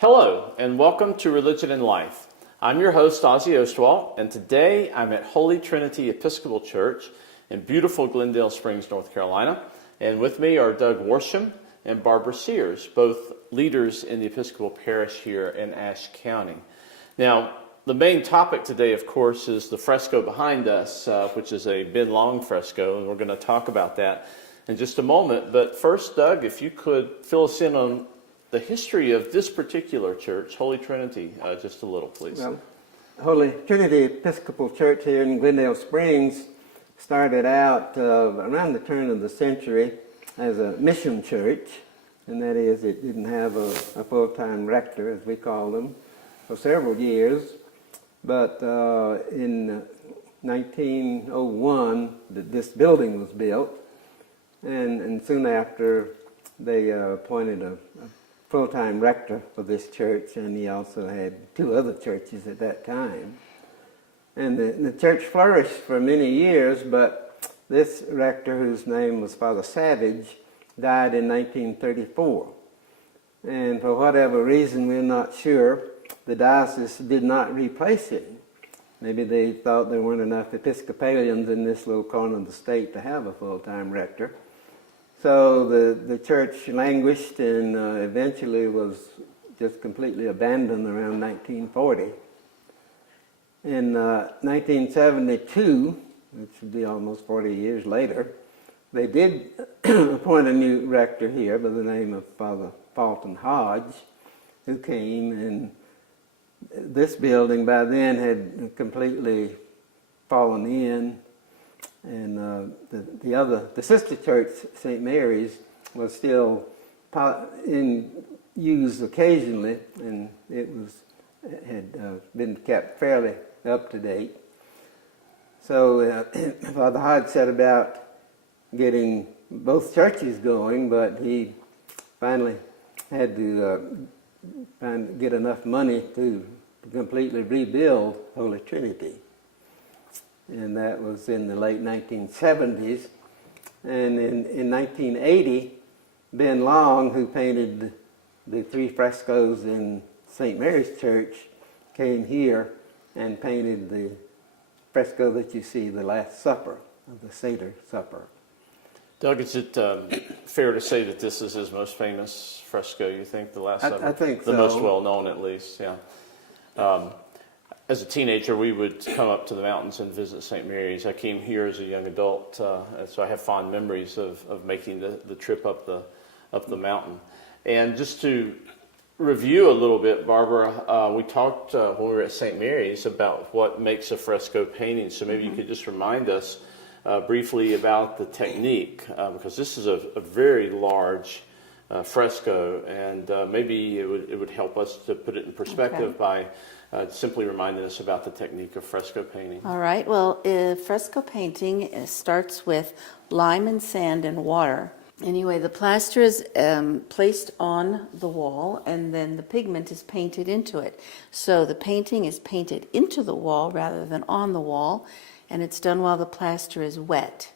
Hello, and welcome to Religion and Life. I'm your host, Ozzie Ostwalt, and today I'm at Holy Trinity Episcopal Church in beautiful Glendale Springs, North Carolina. And with me are Doug Worsham and Barbara Sears, both leaders in the Episcopal Parish here in Ashe County. Now, the main topic today, of course, is the fresco behind us, which is a Ben Long fresco, and we're going to talk about that in just a moment. But first, Doug, if you could fill us in on the history of this particular church, Holy Trinity, just a little, please. Well, Holy Trinity Episcopal Church here in Glendale Springs started out around the turn of the century as a mission church, and that is, it didn't have a full-time rector, as we call them, for several years. But in 1901, this building was built, and soon after they appointed a full-time rector for this church, and he also had two other churches at that time. And the church flourished for many years, but this rector, whose name was Father Savage, died in 1934. And for whatever reason, we're not sure, the diocese did not replace him. Maybe they thought there weren't enough Episcopalians in this little corner of the state to have a full-time rector. So the church languished and eventually was just completely abandoned around 1940. In 1972, which would be almost 40 years later, they did appoint a new rector here by the name of Father Fulton Hodge, who came, and this building by then had completely fallen in. And the sister church, St. Mary's, was still in use occasionally, and it had been kept fairly up to date. So Father Hodge set about getting both churches going, but he finally had to get enough money to completely rebuild Holy Trinity. And that was in the late 1970s. And in 1980, Ben Long, who painted the three frescoes in St. Mary's Church, came here and painted the fresco that you see, the Last Supper, of the Seder Supper. Doug, is it fair to say that this is his most famous fresco, you think, the Last Supper? I think so. The most well-known, at least, yeah. As a teenager, we would come up to the mountains and visit St. Mary's. I came here as a young adult, so I have fond memories of making the trip up the mountain. And just to review a little bit, Barbara, we talked when we were at St. Mary's about what makes a fresco painting. So maybe you could just remind us briefly about the technique, because this is a very large fresco, and maybe it would help us to put it in perspective by simply reminding us about the technique of fresco painting. All right. Well, fresco painting starts with lime and sand and water. Anyway, the plaster is placed on the wall, and then the pigment is painted into it. So the painting is painted into the wall rather than on the wall, and it's done while the plaster is wet.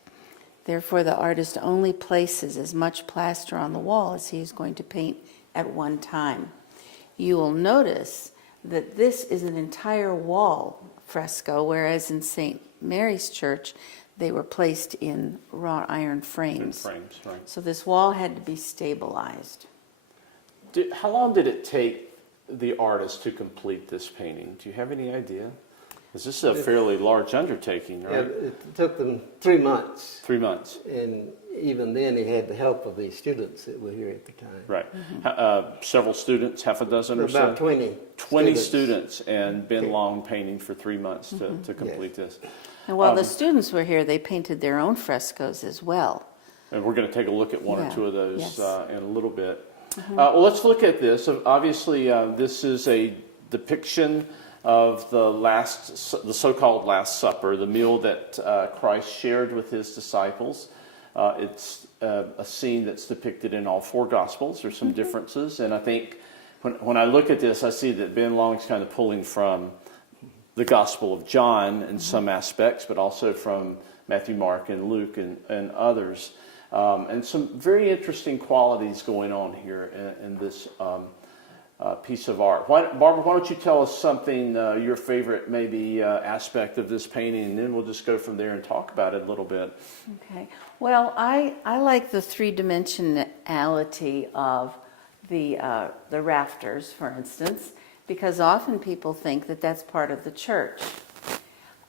Therefore, the artist only places as much plaster on the wall as he is going to paint at one time. You will notice that this is an entire wall fresco, whereas in St. Mary's Church, they were placed in wrought iron frames. Right. So this wall had to be stabilized. How long did it take the artist to complete this painting? Do you have any idea? Because this is a fairly large undertaking, right? Yeah, it took them 3 months. 3 months. And even then, he had the help of the students that were here at the time. Right. Several students, half a dozen or so? About 20. 20 students, and Ben Long painting for 3 months to complete this. And while the students were here, they painted their own frescoes as well. And we're going to take a look at one or two of those Yes. in a little bit. Well, let's look at this. Obviously, this is a depiction of the so-called Last Supper, the meal that Christ shared with his disciples. It's a scene that's depicted in all four Gospels. There's some differences, and I think when I look at this, I see that Ben Long's kind of pulling from the Gospel of John in some aspects, but also from Matthew, Mark, and Luke, and others. And some very interesting qualities going on here in this piece of art. Barbara, why don't you tell us something, your favorite maybe aspect of this painting, and then we'll just go from there and talk about it a little bit. Okay. Well, I like the three-dimensionality of the rafters, for instance, because often people think that that's part of the church.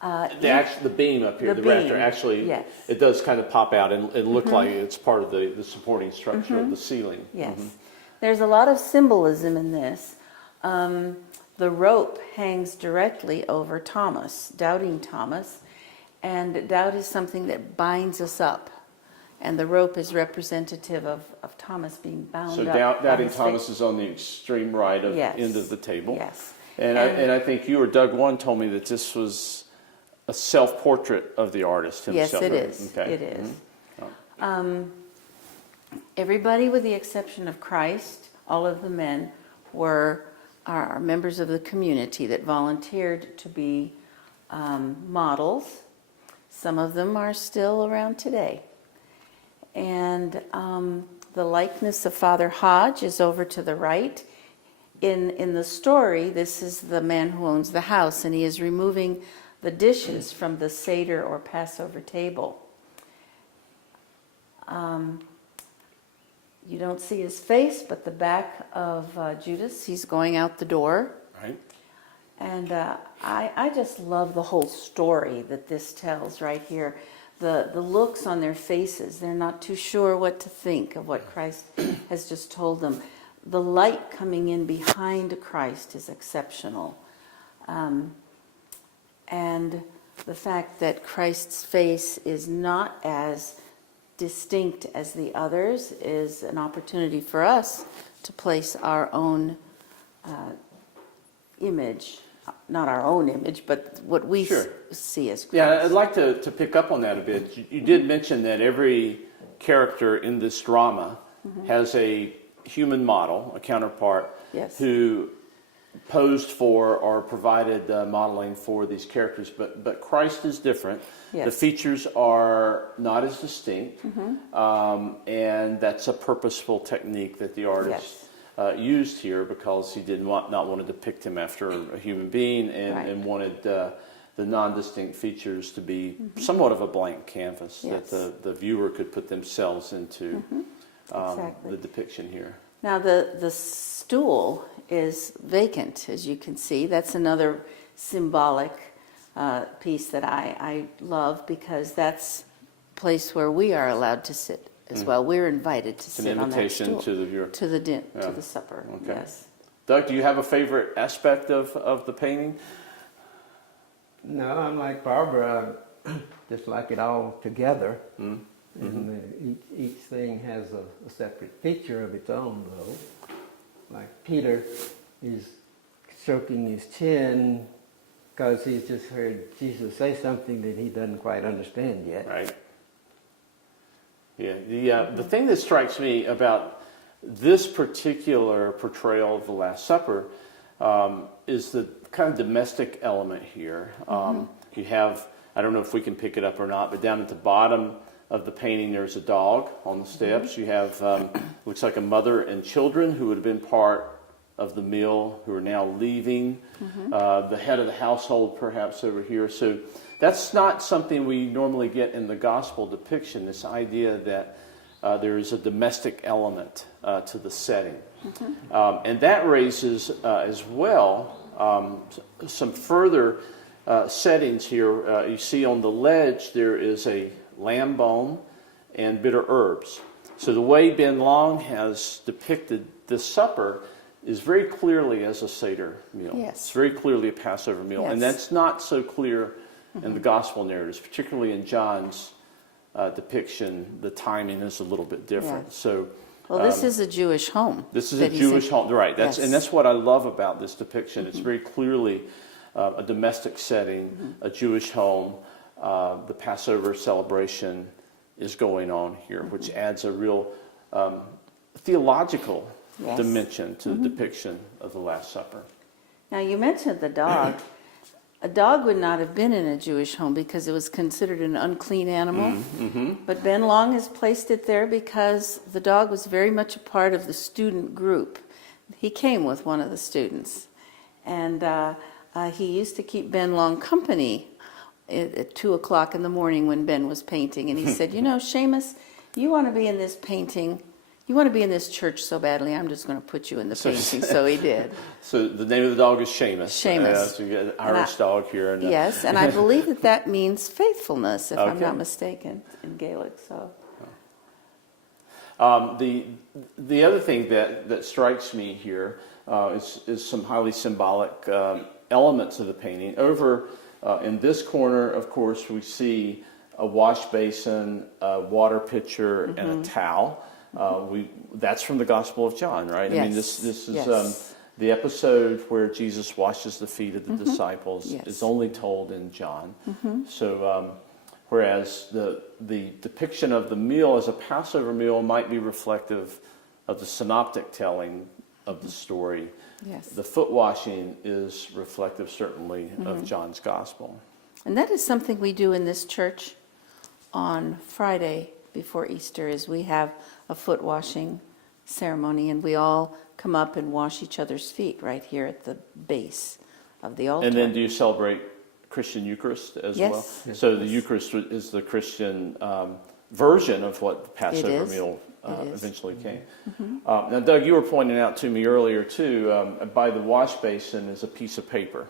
The beam up here, the rafter, actually, yes. it does kind of pop out and look like it's part of the supporting structure of the ceiling. Yes. There's a lot of symbolism in this. The rope hangs directly over Thomas, doubting Thomas, and doubt is something that binds us up. And the rope is representative of Thomas being bound So up. doubting Thomas is on the extreme right of end of the table. Yes. And I think you or Doug One told me that this was a self-portrait of the artist himself. Yes, it is. Okay. It is. Everybody, with the exception of Christ, all of the men are members of the community that volunteered to be models. Some of them are still around today. And the likeness of Father Hodge is over to the right. In the story, this is the man who owns the house, and he is removing the dishes from the Seder or Passover table. You don't see his face, but the back of Judas, he's going out the door. Right. And I just love the whole story that this tells right here. The looks on their faces, they're not too sure what to think of what Christ has just told them. The light coming in behind Christ is exceptional. And the fact that Christ's face is not as distinct as the others is an opportunity for us to place our own image, not our own image, but what we see as Christ. Yeah, I'd like to pick up on that a bit. You did mention that every character in this drama has a human model, a counterpart, who posed for or provided modeling for these characters, but Christ is different. Yes. The features are not as distinct, and that's a purposeful technique that the artist used here because he did not want to depict him after a human being and wanted the non-distinct features to be somewhat of a blank canvas that the viewer could put themselves into the depiction here. Now the stool is vacant, as you can see. That's another symbolic piece that I love, because that's a place where we are allowed to sit as well. We're invited to sit on that stool. An invitation to the viewer. To the supper, yes. Doug, do you have a favorite aspect of the painting? No, I'm like Barbara. Just like it all together. And each thing has a separate feature of its own, though. Like Peter is stroking his chin because he's just heard Jesus say something that he doesn't quite understand yet. Right. Yeah. The thing that strikes me about this particular portrayal of the Last Supper is the kind of domestic element here. You have, I don't know if we can pick it up or not, but down at the bottom of the painting there's a dog on the steps. You have, looks like a mother and children who would have been part of the meal who are now leaving. The head of the household perhaps over here. So that's not something we normally get in the gospel depiction, this idea that there is a domestic element to the setting. And that raises as well some further settings here. You see on the ledge there is a lamb bone and bitter herbs. So the way Ben Long has depicted this supper is very clearly as a Seder meal. Yes. It's very clearly a Passover meal. And that's not so clear in the gospel narratives, particularly in John's depiction. The timing is a little bit different. So, well, this is a Jewish home. This is a Jewish home, right? And that's what I love about this depiction. It's very clearly a domestic setting, a Jewish home. The Passover celebration is going on here, which adds a real theological dimension to the depiction of the Last Supper. Now, you mentioned the dog. A dog would not have been in a Jewish home because it was considered an unclean animal. But Ben Long has placed it there because the dog was very much a part of the student group he came with one of the students. And he used to keep Ben Long company at 2 o'clock in the morning when Ben was painting. And he said, you know, Seamus, you want to be in this painting, you want to be in this church so badly, I'm just going to put you in the painting. So he did. So the name of the dog is Seamus. Seamus. So you get an Irish dog here. And, yes, and I believe that means faithfulness, if I'm Okay. not mistaken, in Gaelic. So. The other thing that strikes me here is some highly symbolic elements of the painting. Over in this corner, of course, we see a wash basin, a water pitcher, and a towel. That's from the Gospel of John, right? Yes. I mean, this is Yes. the episode where Jesus washes the feet of the disciples Yes. is only told in John. So, whereas the depiction of the meal as a Passover meal might be reflective of the synoptic telling of the story. Yes. The foot washing is reflective, certainly, of John's Gospel. And that is something we do in this church on Friday before Easter, is we have a foot washing ceremony, and we all come up and wash each other's feet right here at the base of the altar. And then do you celebrate Christian Eucharist as Yes. well? Yes. So the Eucharist is the Christian version of what the Passover is. meal It is. eventually came. Now, Doug, you were pointing out to me earlier, too, by the wash basin is a piece of paper.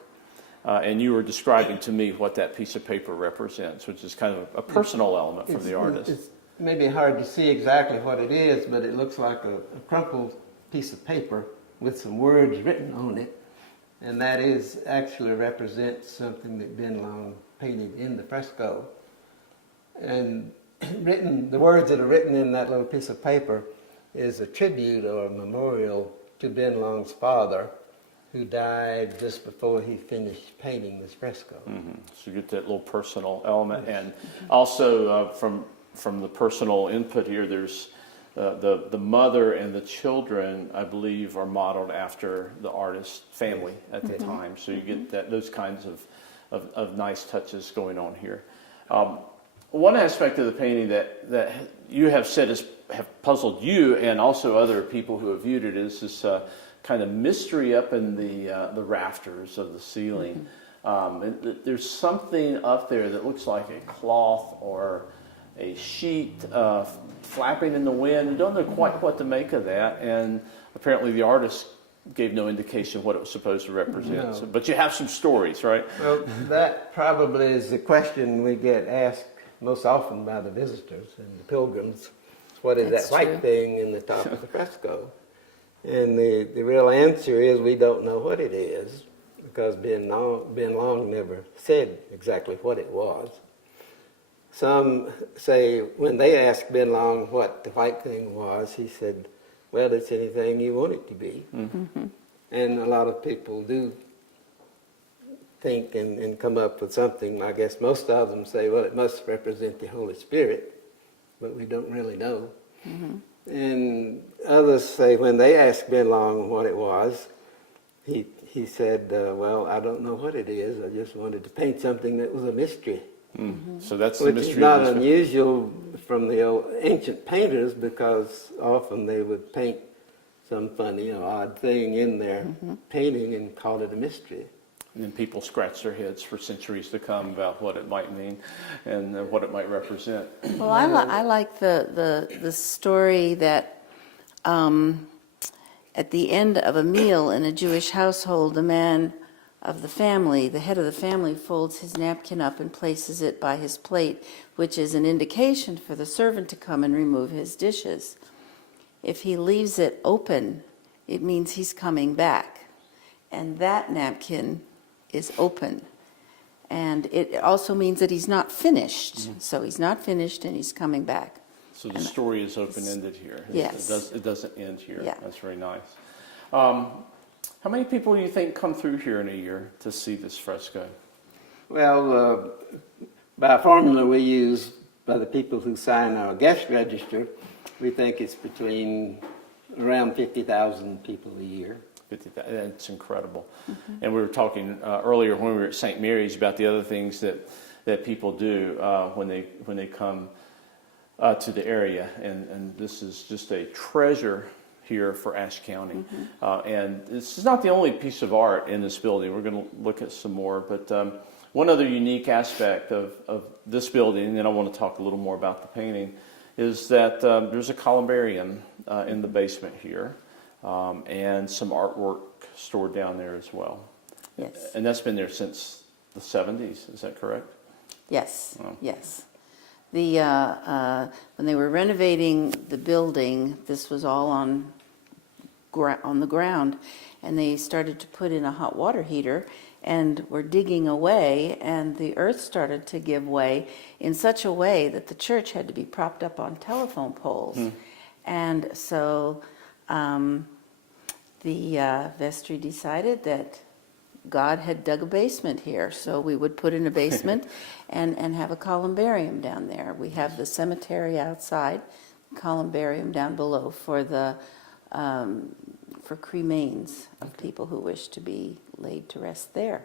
And you were describing to me what that piece of paper represents, which is kind of a personal element from the artist. It's maybe hard to see exactly what it is, but it looks like a crumpled piece of paper with some words written on it. And that is actually represents something that Ben Long painted in the fresco. And the words that are written in that little piece of paper is a tribute or a memorial to Ben Long's father, who died just before he finished painting this fresco. So you get that little personal element. And also from the personal input here, there's the mother and the children, I believe, are modeled after the artist's family at the time. So you get those kinds of nice touches going on here. One aspect of the painting that you have said have puzzled you and also other people who have viewed it is this kind of mystery up in the rafters of the ceiling. There's something up there that looks like a cloth or a sheet flapping in the wind. I don't know quite what to make of that, and apparently the artist gave no indication what it was supposed to represent. No. So, but you have some stories, right? Well, that probably is the question we get asked most often by the visitors and the pilgrims. What is That's that white true. thing in the top of the fresco? And the real answer is we don't know what it is, because Ben Long never said exactly what it was. Some say when they asked Ben Long what the white thing was, he said, well, it's anything you want it to be. And a lot of people do think and come up with something. I guess most of them say, well, it must represent the Holy Spirit, but we don't really know. And others say when they asked Ben Long what it was, he said, well, I don't know what it is. I just wanted to paint something that was a mystery. So that's the Which mystery is not of this. unusual from the old ancient painters, because often they would paint some funny or odd thing in their painting and call it a mystery. And then people scratch their heads for centuries to come about what it might mean and what it might represent. Well, I like the story that at the end of a meal in a Jewish household, the man of the family, the head of the family, folds his napkin up and places it by his plate, which is an indication for the servant to come and remove his dishes. If he leaves it open, it means he's coming back. And that napkin is open. And it also means that he's not finished. So he's not finished and he's coming back. So the story is open-ended here. Yes. It doesn't end here. Yeah. That's very nice. How many people do you think come through here in a year to see this fresco? Well, by a formula we use by the people who sign our guest register, we think it's between around 50,000 people a year. It's incredible. And we were talking earlier when we were at St. Mary's about the other things that people do when they come to the area. And this is just a treasure here for Ashe County. And this is not the only piece of art in this building. We're going to look at some more. But one other unique aspect of this building, and then I want to talk a little more about the painting, is that there's a columbarium in the basement here, and some artwork stored down there as well. Yes. And that's been there since the 70s, is that correct? Yes, Oh. yes. The when they were renovating the building, this was all on the ground, and they started to put in a hot water heater, and were digging away, and the earth started to give way in such a way that the church had to be propped up on telephone poles. And so the vestry decided that God had dug a basement here, so we would put in a basement and have a columbarium down there. We have the cemetery outside, columbarium down below for the for cremains of people who wish to be laid to rest there.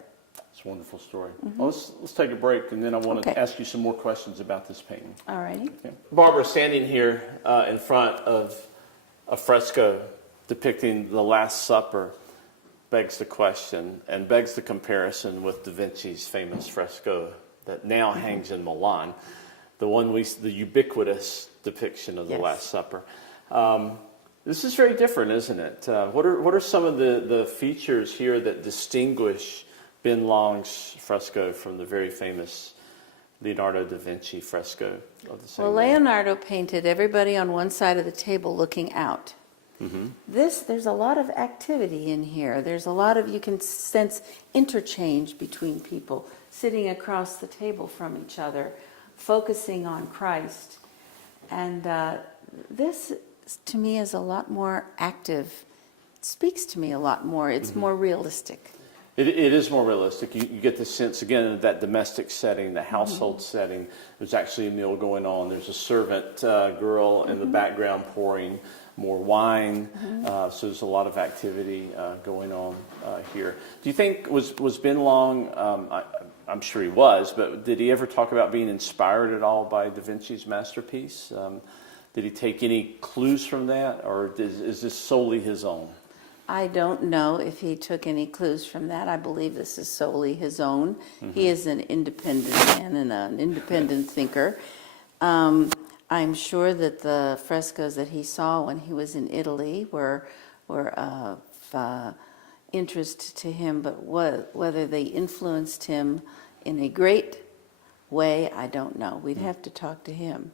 It's a wonderful story. Well, let's take a break, and then I want to Okay. ask you some more questions about this painting. All righty. Okay. Barbara, standing here in front of a fresco depicting the Last Supper begs the question and begs the comparison with Da Vinci's famous fresco that now hangs in Milan, the ubiquitous depiction of the Yes. Last Supper. This is very different, isn't it? What are some of the features here that distinguish Ben Long's fresco from the very famous Leonardo da Vinci fresco of the same Well, name? Leonardo painted everybody on one side of the table looking out. There's a lot of activity in here. There's a lot of, you can sense interchange between people sitting across the table from each other, focusing on Christ. And this, to me, is a lot more active. It speaks to me a lot more. It's more realistic. It is more realistic. You get the sense, again, of that domestic setting, the household setting. There's actually a meal going on. There's a servant girl in the background pouring more wine. So there's a lot of activity going on here. Do you think, was Ben Long, I'm sure he was, but did he ever talk about being inspired at all by Da Vinci's masterpiece? Did he take any clues from that, or is this solely his own? I don't know if he took any clues from that. I believe this is solely his own. He is an independent man and an independent thinker. I'm sure that the frescoes that he saw when he was in Italy were of interest to him, but whether they influenced him in a great way, I don't know. We'd have to talk to him.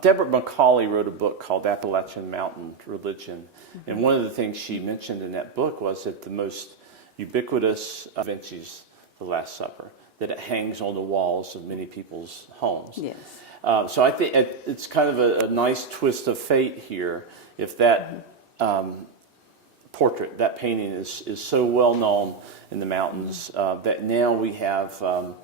Deborah Macaulay wrote a book called Appalachian Mountain Religion. And one of the things she mentioned in that book was that the most ubiquitous of Vinci's The Last Supper, that it hangs on the walls of many people's homes. Yes. So I think it's kind of a nice twist of fate here if that portrait, that painting is so well known in the mountains that now we have a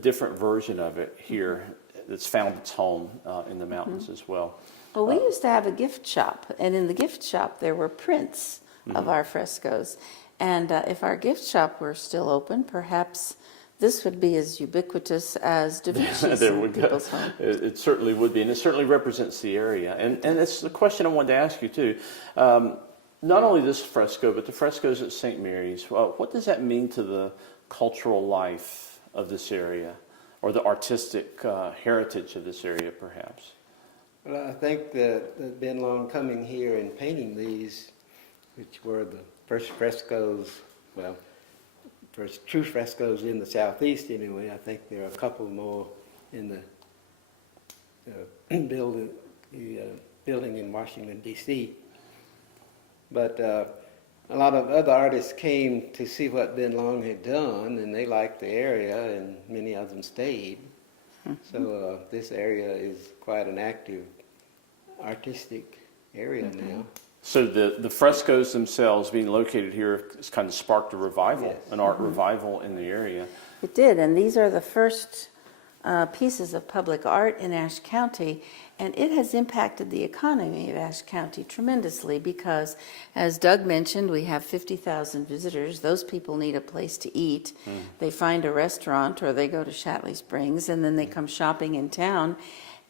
different version of it here that's found its home in the mountains as well. Well, we used to have a gift shop, and in the gift shop there were prints of our frescoes. And if our gift shop were still open, perhaps this would be as ubiquitous as Da Vinci's There we in go. people's home. It certainly would be, and it certainly represents the area. And it's the question I wanted to ask you too. Not only this fresco, but the frescoes at St. Mary's. What does that mean to the cultural life of this area, or the artistic heritage of this area, perhaps? Well, I think that Ben Long coming here and painting these, which were the first frescoes, well, first true frescoes in the southeast anyway. I think there are a couple more in the building in Washington, D.C. But a lot of other artists came to see what Ben Long had done, and they liked the area, and many of them stayed. So this area is quite an active artistic area now. So the frescoes themselves being located here has kind of sparked a revival, Yes. an art revival in the area. It did, and these are the first pieces of public art in Ashe County, and it has impacted the economy of Ashe County tremendously because, as Doug mentioned, we have 50,000 visitors. Those people need a place to eat. They find a restaurant or they go to Shatley Springs, and then they come shopping in town.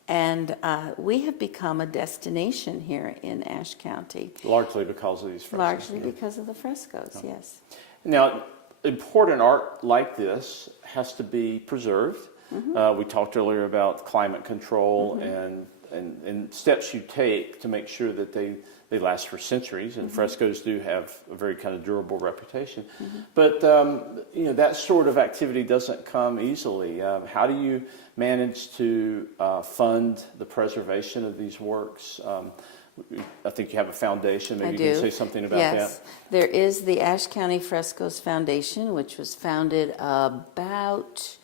And we have become a destination here in Ashe County, Largely because of these frescoes. largely because of the frescoes, yes. Now, important art like this has to be preserved. We talked earlier about climate control and steps you take to make sure that they last for centuries. And frescoes do have a very kind of durable reputation. But that sort of activity doesn't come easily. How do you manage to fund the preservation of these works? I think you have a foundation. Maybe you can say something about that. Yes, there is the Ashe County Frescoes Foundation, which was founded about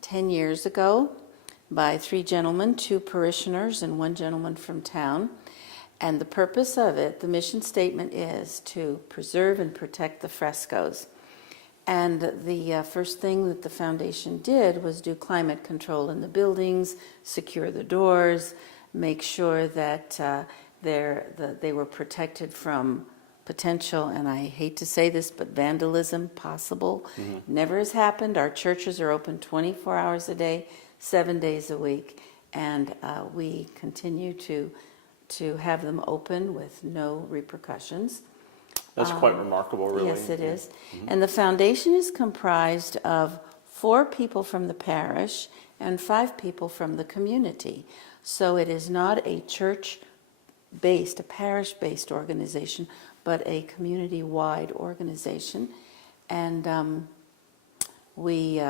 10 years ago by 3 gentlemen, 2 parishioners, and 1 gentleman from town. And the purpose of it, the mission statement, is to preserve and protect the frescoes. And the first thing that the foundation did was do climate control in the buildings, secure the doors, make sure that they were protected from potential, and I hate to say this, but vandalism possible. Never has happened. Our churches are open 24 hours a day, 7 days a week, and we continue to have them open with no repercussions. That's quite remarkable, really. Yes, it is. And the foundation is comprised of 4 people from the parish and 5 people from the community. So it is not a church-based, a parish-based organization, but a community-wide organization. And we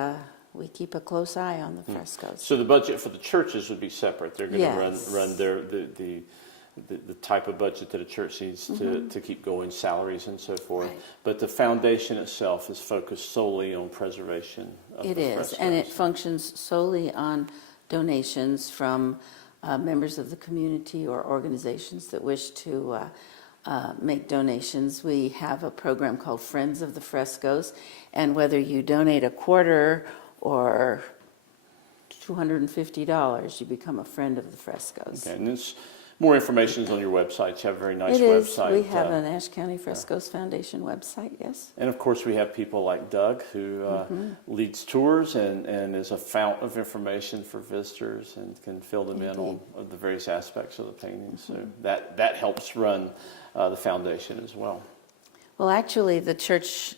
keep a close eye on the frescoes. So the budget for the churches would be separate. They're going Yes. to run the type of budget that a church needs to keep going, salaries and so forth. Right. But the foundation itself is focused solely on preservation of the frescoes. And it functions solely on donations from members of the community or organizations that wish to make donations. We have a program called Friends of the Frescoes, and whether you donate a quarter or $250, you become a friend of the frescoes. Okay, and this, more information is on your website. You have a very nice It is. website. We have an Ashe County Frescoes Foundation website, yes. And of course, we have people like Doug, who leads tours and is a fountain of information for visitors and can fill them in on the various aspects of the paintings. So that helps run the foundation as well. Well, actually, the church,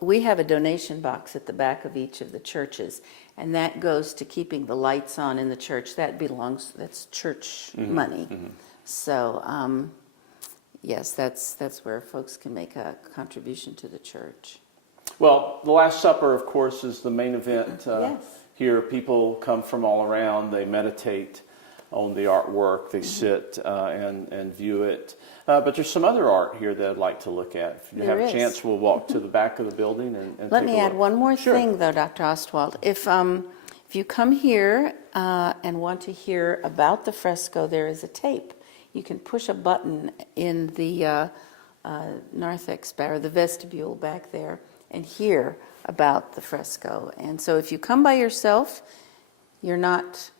we have a donation box at the back of each of the churches, and that goes to keeping the lights on in the church. That's church money. So, yes, that's where folks can make a contribution to the church. Well, the Last Supper, of course, is the main event Yes. here. People come from all around. They meditate on the artwork. They sit and view it. But there's some other art here that I'd like to look at. If you have a chance, we'll walk to the back of the building and Let take me a add look. one more Sure. thing, though, Dr. Ostwalt. If you come here and want to hear about the fresco, there is a tape. You can push a button in the narthex or the vestibule back there and hear about the fresco. And so if you come by yourself, you're not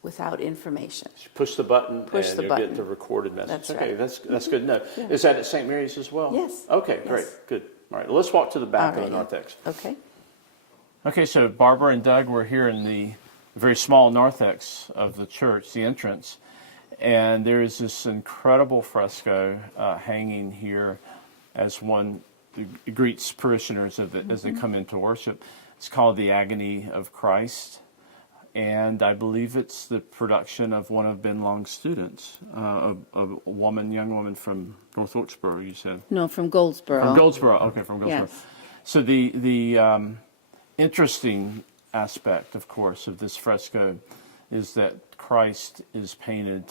without information. You push the button Push and the you'll button. get the recorded message. That's Okay, right. that's good to know. Yeah. Is that at St. Mary's as well? Yes. Okay, great, Yes. good. All right, well, let's walk to the back of the Alrighty. narthex. Okay. Okay, so Barbara and Doug, we're here in the very small narthex of the church, the entrance, and there is this incredible fresco hanging here as one greets parishioners as they come in to worship. It's called The Agony of Christ, and I believe it's the production of one of Ben Long's students, a young woman from North Wilkesboro, you said? No, from Goldsboro. From Goldsboro, okay, from Goldsboro. Yes. So the interesting aspect, of course, of this fresco is that Christ is painted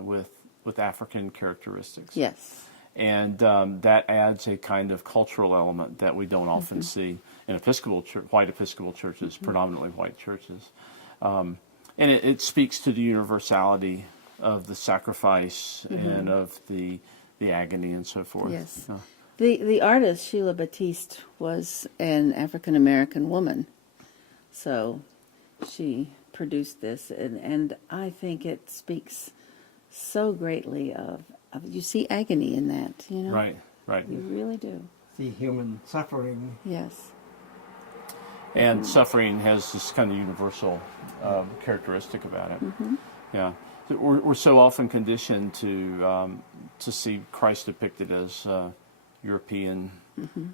with African characteristics. Yes. And that adds a kind of cultural element that we don't often see in Episcopal white Episcopal churches, predominantly white churches. And it speaks to the universality of the sacrifice and of the agony and so forth. Yes. The artist, Sheila Batiste, was an African-American woman. So she produced this, and I think it speaks so greatly of you see agony in that, you know? Right, right. You really do. See human suffering. Yes. And suffering has this kind of universal characteristic about it. Yeah, we're so often conditioned to see Christ depicted as European,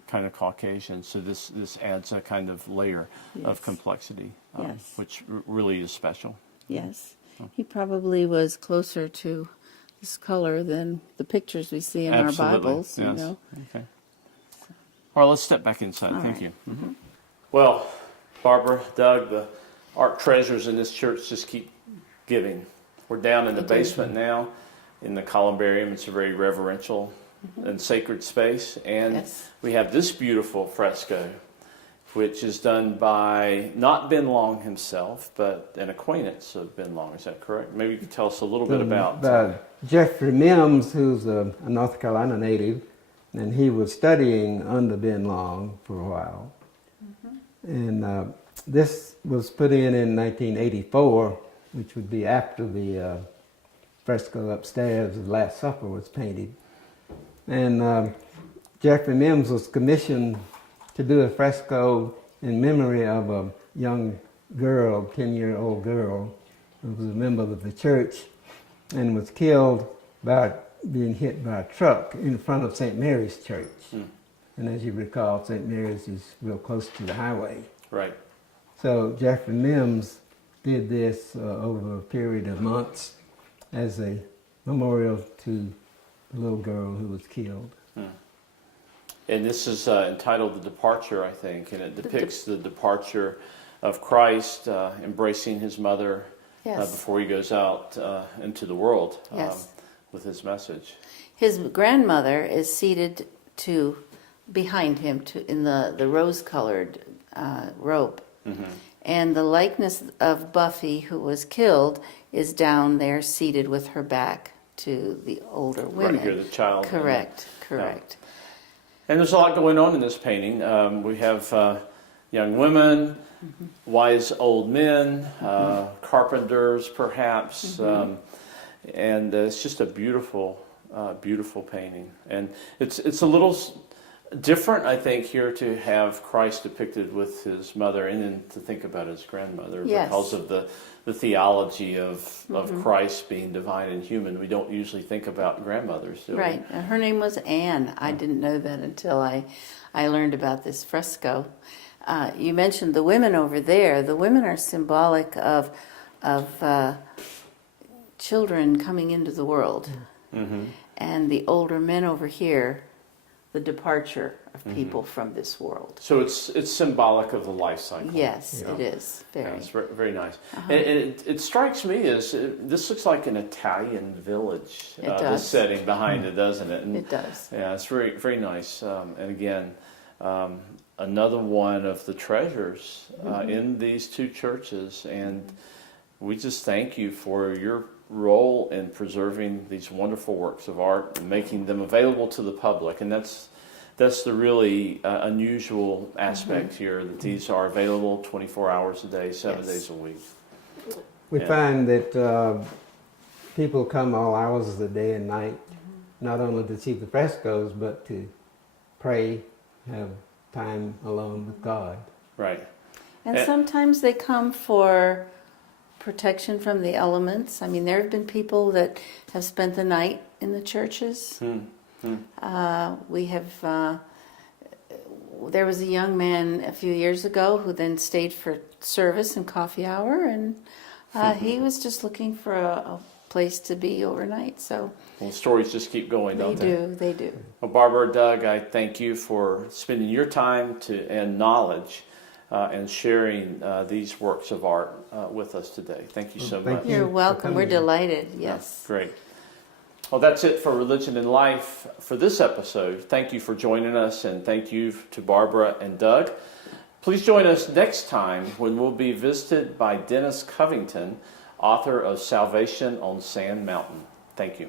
kind of Caucasian. So this adds a kind of layer of complexity, Yes. which really is special. Yes. He probably was closer to this color than the pictures we see in Absolutely. our Bibles, Yes. you know. Okay. All right, let's step back inside. All Thank right. you. Well, Barbara, Doug, the art treasures in this church just keep giving. We're down in the basement now in the columbarium. It's a very reverential and sacred space. And Yes. we have this beautiful fresco, which is done by not Ben Long himself, but an acquaintance of Ben Long. Is that correct? Maybe you could tell us a little bit about... Jeffrey Mims, who's a North Carolina native, and he was studying under Ben Long for a while. And this was put in 1984, which would be after the fresco upstairs, The Last Supper, was painted. And Jeffrey Mims was commissioned to do a fresco in memory of a young girl, 10-year-old girl, who was a member of the church and was killed by being hit by a truck in front of St. Mary's Church. And as you recall, St. Mary's is real close to the highway. Right. So Jeffrey Mims did this over a period of months as a memorial to the little girl who was killed. And this is entitled The Departure, I think, and it depicts the departure of Christ embracing his mother before he goes out into the world with his message. His grandmother is seated behind him in the rose-colored robe. And the likeness of Buffy, who was killed, is down there seated with her back to the older women. Right here, the child. Correct. And there's a lot going on in this painting. We have young women, wise old men, carpenters perhaps, and it's just a beautiful, beautiful painting. And it's a little different, I think, here to have Christ depicted with his mother and then to think about his grandmother because of the theology of Christ being divine and human. We don't usually think about grandmothers, do we? Right. And her name was Anne. I didn't know that until I learned about this fresco. You mentioned the women over there. The women are symbolic of children coming into the world. And the older men over here, the departure of people from this world. So it's symbolic of the life cycle. Yes, it is. Very. Yeah, it's very, very nice. And it strikes me as this looks like an Italian village. It does. This setting behind it, doesn't it? And, It does. Yeah, it's very, very nice. And again, another one of the treasures in these two churches. And we just thank you for your role in preserving these wonderful works of art and making them available to the public. And that's the really unusual aspect here, that these are available 24 hours a day, 7 days a week. We find that people come all hours of the day and night, not only to see the frescoes, but to pray, have time alone with God. Right. And sometimes they come for protection from the elements. I mean, there have been people that have spent the night in the churches. We have, there was a young man a few years ago who then stayed for service and coffee hour, and he was just looking for a place to be overnight. So well, stories just keep going, don't they? They do. Well, Barbara, Doug, I thank you for spending your time and knowledge and sharing these works of art with us today. Thank you so much. You're welcome. We're delighted. Yes. Great. Well, that's it for Religion and Life for this episode. Thank you for joining us, and thank you to Barbara and Doug. Please join us next time when we'll be visited by Dennis Covington, author of Salvation on Sand Mountain. Thank you.